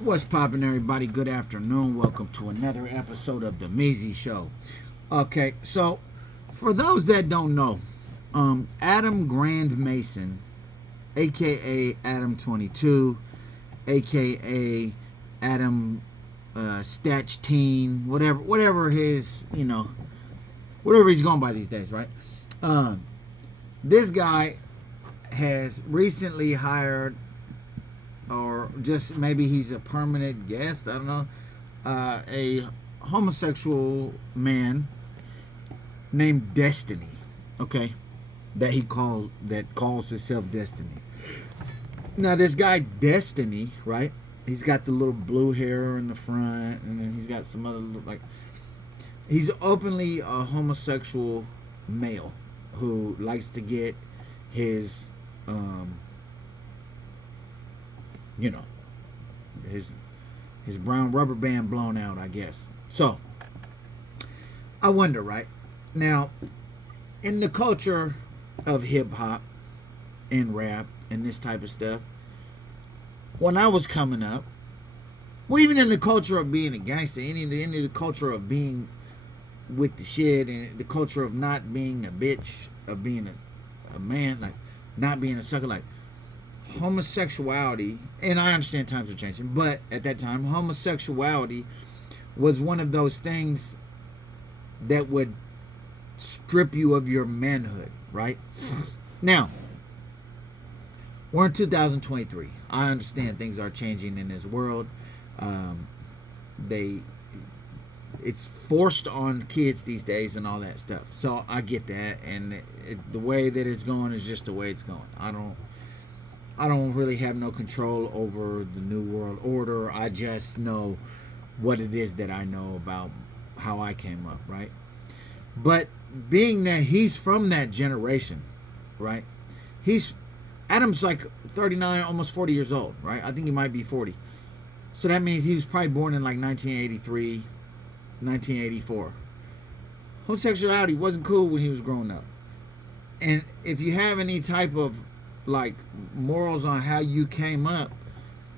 What's poppin', everybody? Good afternoon. Welcome to another episode of the Measy Show. Okay, so for those that don't know, Adam Grand Mason, aka Adam22, aka Adam Statch Teen, whatever his, whatever he's going by these days, right? Um, this guy has recently hired, or just maybe he's a permanent guest, I don't know, a homosexual man named Destiny, okay, that calls himself Destiny. Now this guy Destiny, right? He's got the little blue hair in the front, and then he's got some other like. He's openly a homosexual male who likes to get his, um, you know, his his brown rubber band blown out, I guess. So I wonder, right now, in the culture of hip hop and rap and this type of stuff, when I was coming up, well, even in the culture of being a gangster, any of the culture of being with the shit, and the culture of not being a bitch, of being a man, like not being a sucker, like homosexuality, and I understand times are changing, but at that time, homosexuality was one of those things that would strip you of your manhood, right? Now, we're in 2023. I understand things are changing in this world. They it's forced on kids these days and all that stuff. So I get that, and the way that it's going is just the way it's going. I don't really have no control over the new world order. I just know what it is that I know about how I came up, right? But being that he's from that generation, right? He's Adam's like 39, almost 40 years old, right? I think he might be 40. So that means he was probably born in like 1983, 1984. Homosexuality wasn't cool when he was growing up. And if you have any type of like morals on how you came up,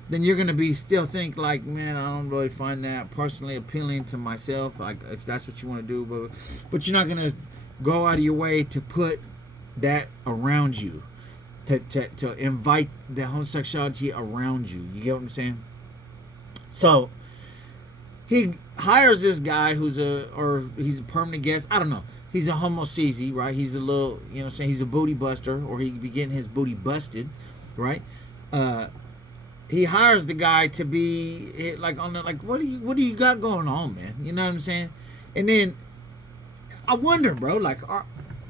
then you're gonna be still think like, man, I don't really find that personally appealing to myself. Like if that's what you want to do, but you're not gonna go out of your way to put that around you, to invite the homosexuality around you. You get what I'm saying? So he hires this guy he's a permanent guest. I don't know. He's a homo CZ, right? He's a little, you know what I'm saying? He's a booty buster, or he be getting his booty busted, right? He hires the guy to be like on the like, what do you got going on, man? You know what I'm saying? And then I wonder, bro, like,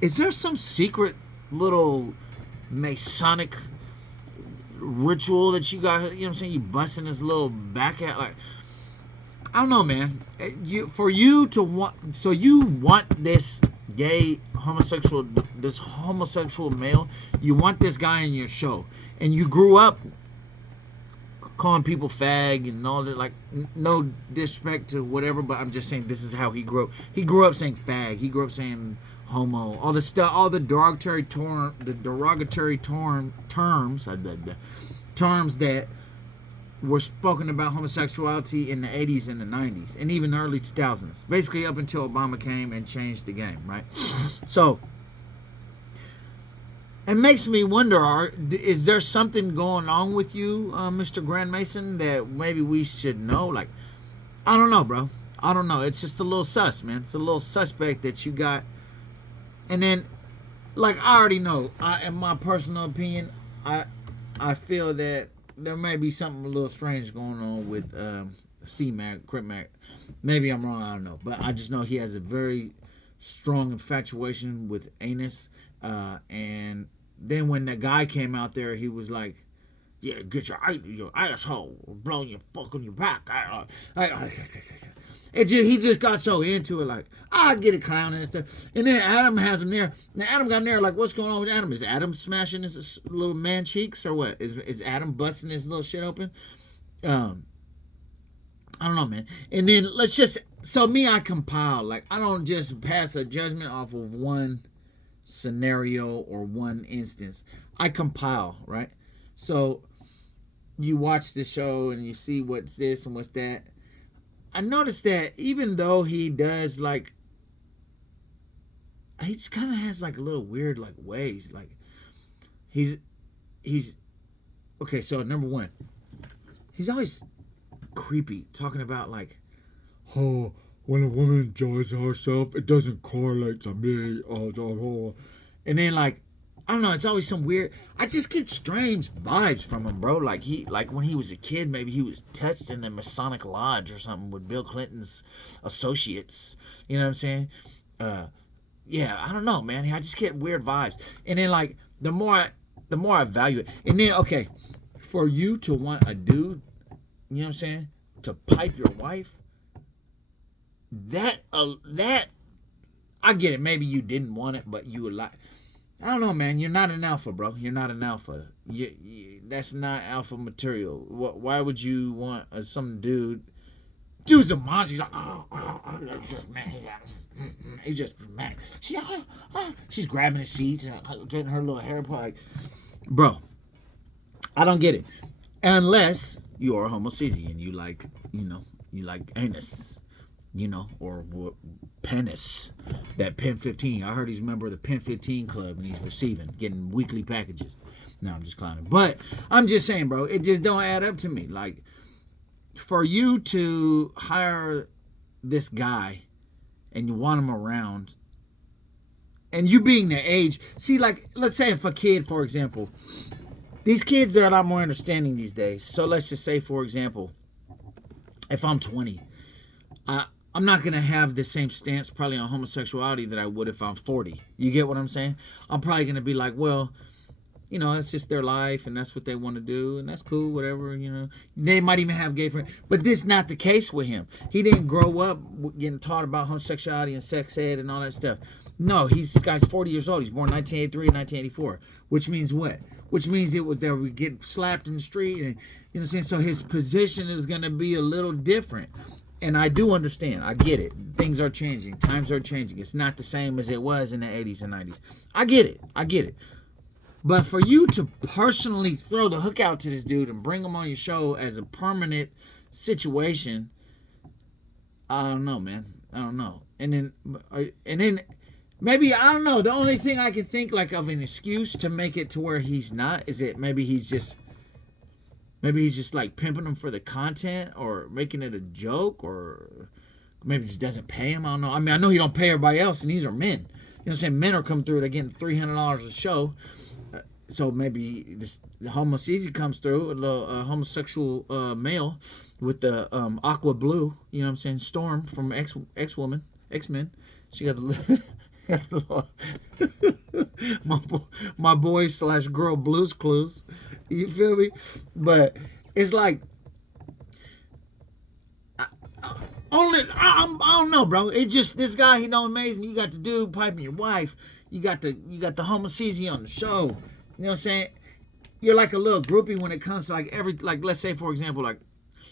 is there some secret little Masonic ritual that you got? You know what I'm saying? You busting this little back at, like, I don't know, man. You want this gay this homosexual male. You want this guy in your show, and you grew up calling people fag and all that. Like, no disrespect to whatever, but I'm just saying this is how he grew up. He grew up saying fag. He grew up saying homo. All the stuff, all the derogatory terms that were spoken about homosexuality in the 80s and the 90s and even the early 2000s, basically up until Obama came and changed the game, right? So it makes me wonder, is there something going on with you, Mr. Grand Mason, that maybe we should know? Like, I don't know, bro. I don't know. It's just a little sus, man. It's a little suspect that you got. And then, like, I already know, in my personal opinion, I feel that there may be something a little strange going on with C-Mac, Crip Mac. Maybe I'm wrong, I don't know. But I just know he has a very strong infatuation with anus. And then when that guy came out there, he was like, yeah, get your asshole blowing your fuck on your back. He just got so into it, like, I get a clown and stuff. And then Adam has him there. Now Adam got in there, like, what's going on with Adam? Is Adam smashing his little man cheeks, or what? Is Adam busting his little shit open? I don't know, man. And then I compile. Like, I don't just pass a judgment off of one scenario or one instance. I compile, right? So you watch the show and you see what's this and what's that, I noticed that even though he does like, he kind of has like a little weird like ways. Like he's okay. So number one, he's always creepy, talking about like, oh, when a woman enjoys herself, it doesn't correlate to me. And then like, I don't know, it's always some weird. I just get strange vibes from him, bro. Like when he was a kid, maybe he was touched in the Masonic Lodge or something with Bill Clinton's associates. You know what I'm saying? Yeah, I don't know, man. I just get weird vibes. And then like the more I value it, and then okay, for you to want a dude, you know what I'm saying, to pipe your wife, that I get it. Maybe you didn't want it, but you would like. I don't know, man. You're not an alpha, bro. You're not an alpha. That's not alpha material. Why would you want some dude? Dude's a monster. He's like, he's just mad. She's grabbing the sheets and getting her little hair part. Like, bro, I don't get it. Unless you are a homosexual and you like, you like anus, or penis. That Pen 15. I heard he's a member of the Pen 15 club and he's getting weekly packages. No, I'm just clowning. But I'm just saying, bro, it just don't add up to me. Like, for you to hire this guy and you want him around, and you being the age, see, like, let's say if a kid, for example, these kids are a lot more understanding these days. So let's just say, for example, if I'm 20, I'm not going to have the same stance probably on homosexuality that I would if I'm 40. You get what I'm saying? I'm probably going to be like, well, it's just their life and that's what they want to do and that's cool, whatever, They might even have gay friends. But this is not the case with him. He didn't grow up getting taught about homosexuality and sex ed and all that stuff. No, this guy's 40 years old. He's born 1983 and 1984. Which means what? Which means they would get slapped in the street. And, you know what I'm saying? So his position is going to be a little different. And I do understand. I get it. Things are changing. Times are changing. It's not the same as it was in the 80s and 90s. I get it. But for you to personally throw the hook out to this dude and bring him on your show as a permanent situation, I don't know, man. I don't know. And then maybe, I don't know. The only thing I can think like of an excuse to make it to where he's not is that maybe he's just like pimping them for the content or making it a joke, or maybe just doesn't pay him. I don't know. I mean, I know he don't pay everybody else, and these are men. You know what I'm saying? Men are coming through, they're getting $300 a show. So maybe this homosexual comes through, a little homosexual male with the aqua blue, you know what I'm saying? Storm from X-Men. She got the my boy / girl Blues Clues. You feel me? But it's like I don't know, bro. It just, this guy, he don't amaze me. You got the dude piping your wife. You got the homosexual on the show. You know what I'm saying? You're like a little groupie when it comes to like let's say, for example, like,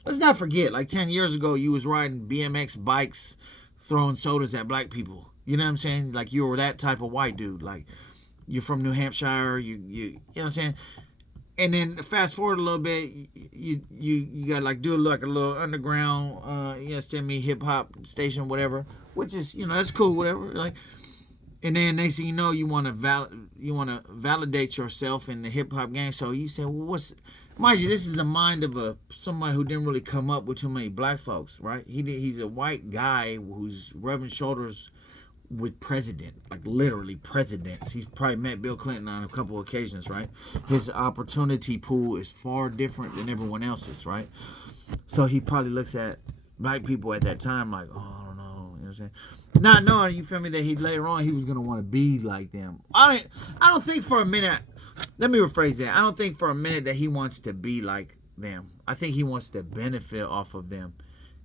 let's not forget, like 10 years ago, you was riding BMX bikes, throwing sodas at black people. You know what I'm saying? Like, you were that type of white dude. Like, you're from New Hampshire. You know what I'm saying? And then fast forward a little bit, you got like do like a little underground, hip hop station, whatever. Which is, that's cool, whatever. Like, and then next thing you know, you want to validate yourself in the hip hop game. So you say, well, mind you, this is the mind of somebody who didn't really come up with too many black folks, right? He's a white guy who's rubbing shoulders with president, like literally presidents. He's probably met Bill Clinton on a couple of occasions, right? His opportunity pool is far different than everyone else's, right? So he probably looks at black people at that time like, oh, I don't know, you know what I'm saying? Not knowing, you feel me, that later on he was gonna want to be like them. I don't think for a minute. Let me rephrase that. I don't think for a minute that he wants to be like them. I think he wants to benefit off of them,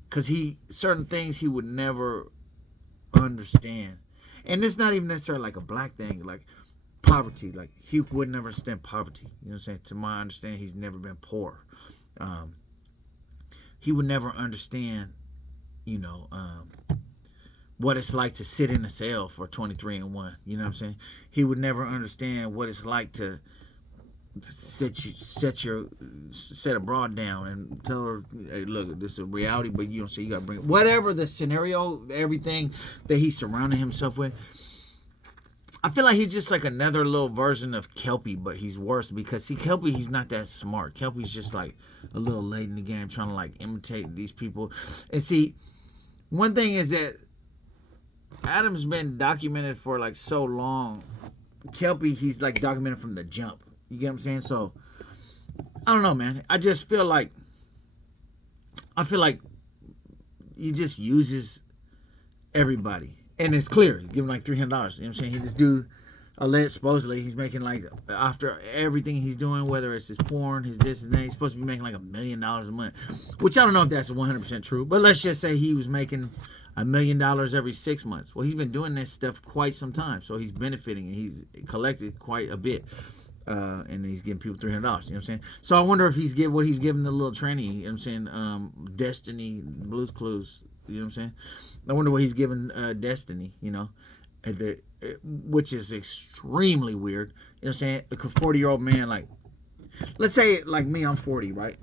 cause certain things he would never understand. And it's not even necessarily like a black thing, like poverty. Like, he would never understand poverty. You know what I'm saying? To my understanding, he's never been poor. He would never understand, what it's like to sit in a cell for 23 and 1. You know what I'm saying? He would never understand what it's like to set a broad down and tell her, hey, look, this is a reality, but you don't say you got to bring it. Whatever the scenario, everything that he's surrounding himself with. I feel like he's just like another little version of Kelpie, but he's worse because see, Kelpie, he's not that smart. Kelpie's just like a little late in the game trying to like imitate these people. And see, one thing is that Adam's been documented for like so long. Kelpie, he's like documented from the jump. You get what I'm saying? So, I don't know, man. I feel like he just uses everybody. And it's clear. Give him like $300. You know what I'm saying? This dude, supposedly, he's making like, after everything he's doing, whether it's his porn, his this and that, he's supposed to be making like $1 million a month. Which I don't know if that's 100% true. But let's just say he was making $1 million every 6 months. Well, he's been doing this stuff quite some time. So he's benefiting and he's collected quite a bit. And he's giving people $300. You know what I'm saying? So I wonder if what he's giving the little trainee, you know what I'm saying? Destiny, Blue's Clues. You know what I'm saying? I wonder what he's giving Destiny, you know, which is extremely weird. You know what I'm saying? Like a 40-year-old man, like, let's say like me, I'm 40, right?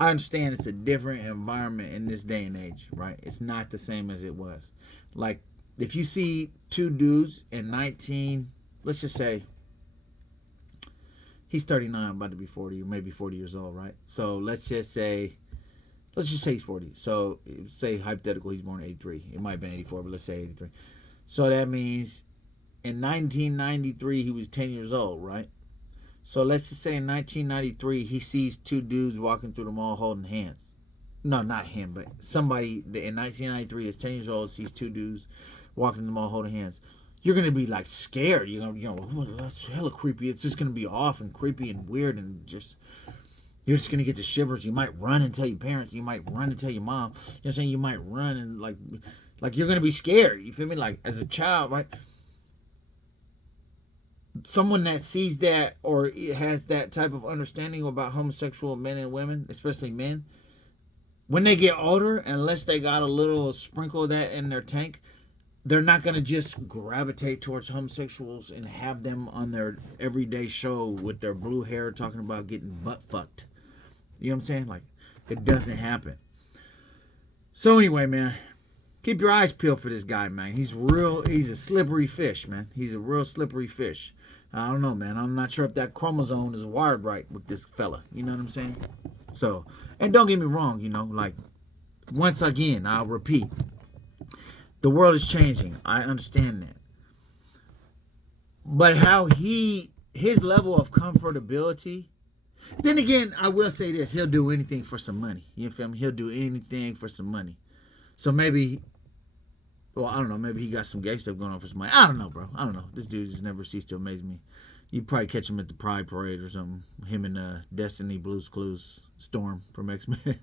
I understand it's a different environment in this day and age, right? It's not the same as it was. Like, if you see two dudes in let's just say, he's 39, about to be 40, or maybe 40 years old, right? So let's just say he's 40. So say hypothetical, he's born in 83. It might have been 84, but let's say 83. So that means in 1993, he was 10 years old, right? So let's just say in 1993, he sees two dudes walking through the mall holding hands. No, not him, but somebody in 1993 is 10 years old, sees two dudes walking in the mall holding hands. You're going to be like scared. You're going to, oh, that's hella creepy. It's just going to be off and creepy and weird and just... You're just going to get the shivers. You might run and tell your parents. You might run and tell your mom. You know what I'm saying? You might run and like you're going to be scared. You feel me? Like as a child, right? Someone that sees that or has that type of understanding about homosexual men and women, especially men, when they get older, unless they got a little sprinkle of that in their tank, they're not going to just gravitate towards homosexuals and have them on their everyday show with their blue hair talking about getting butt fucked. You know what I'm saying? Like, it doesn't happen. So anyway, man, keep your eyes peeled for this guy, man. He's a slippery fish, man. He's a real slippery fish. I don't know, man. I'm not sure if that chromosome is wired right with this fella. You know what I'm saying? So, and don't get me wrong, you know, like, once again, I'll repeat. The world is changing. I understand that. But how his level of comfortability, then again, I will say this, he'll do anything for some money. You feel me? He'll do anything for some money. So maybe, well, I don't know, maybe he got some gay stuff going on for some money. I don't know, bro. I don't know. This dude just never ceased to amaze me. You'd probably catch him at the Pride Parade or something. Him and Destiny, Blue's Clues, Storm from X-Men.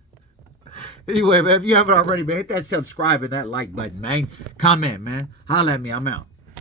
Anyway, man, if you haven't already, man, hit that subscribe and that like button, man. Comment, man. Holla at me. I'm out.